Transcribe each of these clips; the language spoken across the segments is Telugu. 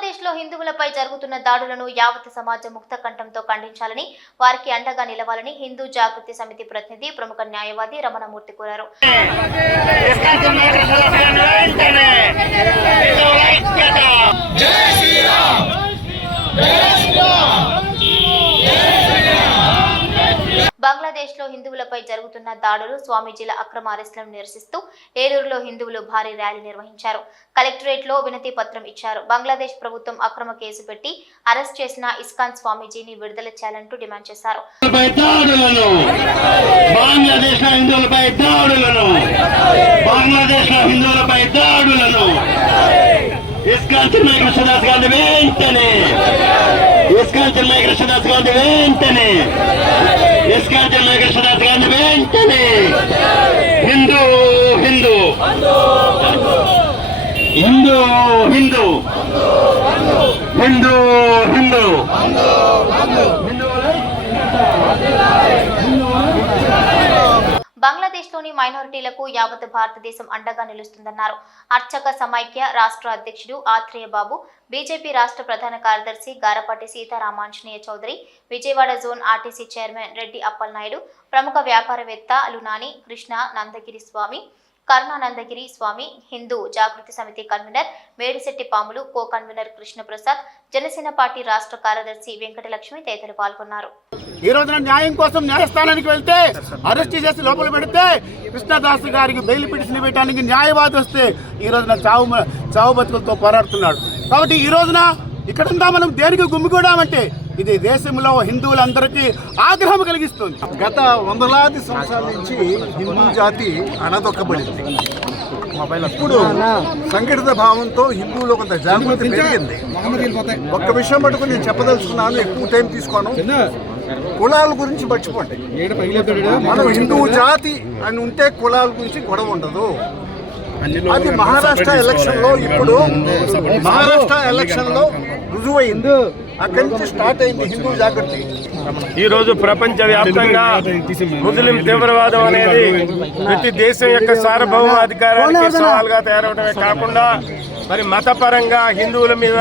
బంగ్లాదేశ్లో హిందువులపై జరుగుతున్న దాడులను యావత్ సమాజం ముక్త కంఠంతో ఖండించాలని వారికి అండగా నిలవాలని హిందూ జాగృతి సమితి ప్రతినిధి ప్రముఖ న్యాయవాది రమణమూర్తి కోరారు. బంగ్లాదేశ్లో హిందువులపై జరుగుతున్న దాడులు స్వామీజీల అక్రమ అరెస్టులను నిరసిస్తూ ఏలూరులో హిందువులు భారీ ర్యాలీ నిర్వహించారు. కలెక్టరేట్లో వినతి పత్రం ఇచ్చారు. బంగ్లాదేశ్ ప్రభుత్వం అక్రమ కేసు పెట్టి అరెస్ట్ చేసిన ఇస్కాన్ స్వామీజీని విడుదల చేయాలంటూ డిమాండ్ చేశారు. ఇస్కాన్ చిన్మయ కృష్ణదాస్ గాంధీ వెంటనే ఇస్కాన్ చిన్మయ కృష్ణదాస్ గాంధీ వెంటనే ఇస్కాన్ చిన్మయ కృష్ణదాస్ గాంధీ వెంటనే హిందూ హిందూ హిందూ హిందూ హిందూ హిందూ బంగ్లాదేశ్ ఆంధ్రప్రదేశ్లోని మైనారిటీలకు యావత్ భారతదేశం అండగా నిలుస్తుందన్నారు. అర్చక సమైక్య రాష్ట్ర అధ్యక్షుడు ఆత్రేయ బాబు బీజేపీ రాష్ట్ర ప్రధాన కార్యదర్శి Garapati Seetharamanjaneya Chowdary Vijayawada zone RTC chairman Reddy Appalanaidu ప్రముఖ వ్యాపారవేత్త లునాని కృష్ణ నందగిరి స్వామి కరుణానందగిరి స్వామి హిందూ జాగృతి సమితి convener Medisetti Pamulu co convener Krishnaprasad Janasena party రాష్ట్ర కార్యదర్శి వెంకటలక్ష్మి తదితరులు పాల్గొన్నారు. ఈ రోజున న్యాయం కోసం న్యాయస్థానానికి వెళ్తే అరెస్ట్ చేసి లోపల పెడితే కృష్ణదాస్ గారికి బెయిల్ పిటిషన్ వేయడానికి న్యాయవాది వస్తే ఈ రోజున చావు చావు బతుకులతో పోరాడుతున్నాడు. కాబట్టి ఈ రోజున ఇక్కడంతా మనం దేనికి గుమ్మికూడామంటే ఇది దేశంలో హిందువులందరికీ ఆగ్రహం కలిగిస్తుంది. గత వందలాది సంవత్సరాల నుంచి హిందూ జాతి అణదొక్కబడింది. ఇప్పుడు సంఘటిత భావంతో హిందువులో కొంత జాగృతి పెరిగింది. ఒక్క విషయం పట్టుకుని నేను చెప్పదలుచుకున్నాను ఎక్కువ టైం తీసుకోను. కులాల గురించి మర్చిపోండి. మనం హిందూ జాతి అని ఉంటే కులాల గురించి గొడవ ఉండదు. అది మహారాష్ట్ర ఎలక్షన్లో ఇప్పుడు మహారాష్ట్ర ఎలక్షన్లో రుజువైంది అక్కడి నుంచి స్టార్ట్ అయింది హిందూ జాగృతి. ఈ రోజు ప్రపంచ వ్యాప్తంగా ముస్లిం తీవ్రవాదం అనేది ప్రతి దేశం యొక్క సార్వభౌమాధికారానికి సవాల్గా తయారవడమే కాకుండా మరి మతపరంగా హిందువుల మీద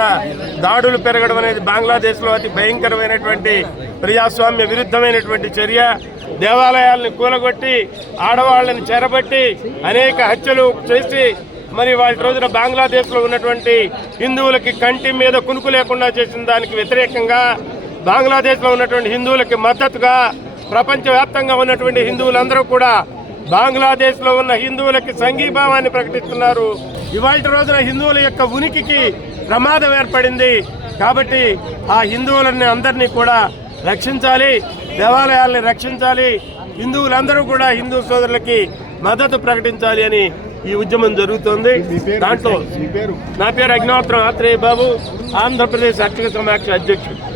దాడులు పెరగడం అనేది బంగ్లాదేశ్లో అతి భయంకరమైనటువంటి ప్రజాస్వామ్య విరుద్ధమైనటువంటి చర్య. దేవాలయాలను కూలగొట్టి ఆడవాళ్ళని చెరబట్టి అనేక హత్యలు చేసి మరి వాటి రోజున బంగ్లాదేశ్లో ఉన్నటువంటి హిందువులకి కంటి మీద కునుకు లేకుండా చేసిన దానికి వ్యతిరేకంగా బంగ్లాదేశ్లో ఉన్నటువంటి హిందువులకి మద్దతుగా ప్రపంచవ్యాప్తంగా ఉన్నటువంటి హిందువులందరూ కూడా బంగ్లాదేశ్లో ఉన్న హిందువులకి సంఘీభావాన్ని ప్రకటిస్తున్నారు. ఇవాళ రోజున హిందువుల యొక్క ఉనికికి ప్రమాదం ఏర్పడింది. కాబట్టి ఆ హిందువులని అందరినీ కూడా రక్షించాలి దేవాలయాల్ని రక్షించాలి హిందువులందరూ కూడా హిందూ సోదరులకి మద్దతు ప్రకటించాలి అని ఈ ఉద్యమం జరుగుతోంది. దాంట్లో నా పేరు అగ్నిహోత్రం ఆత్రేయ బాబు. ఆంధ్రప్రదేశ్ అర్చక సమాఖ్య అధ్యక్షుడు.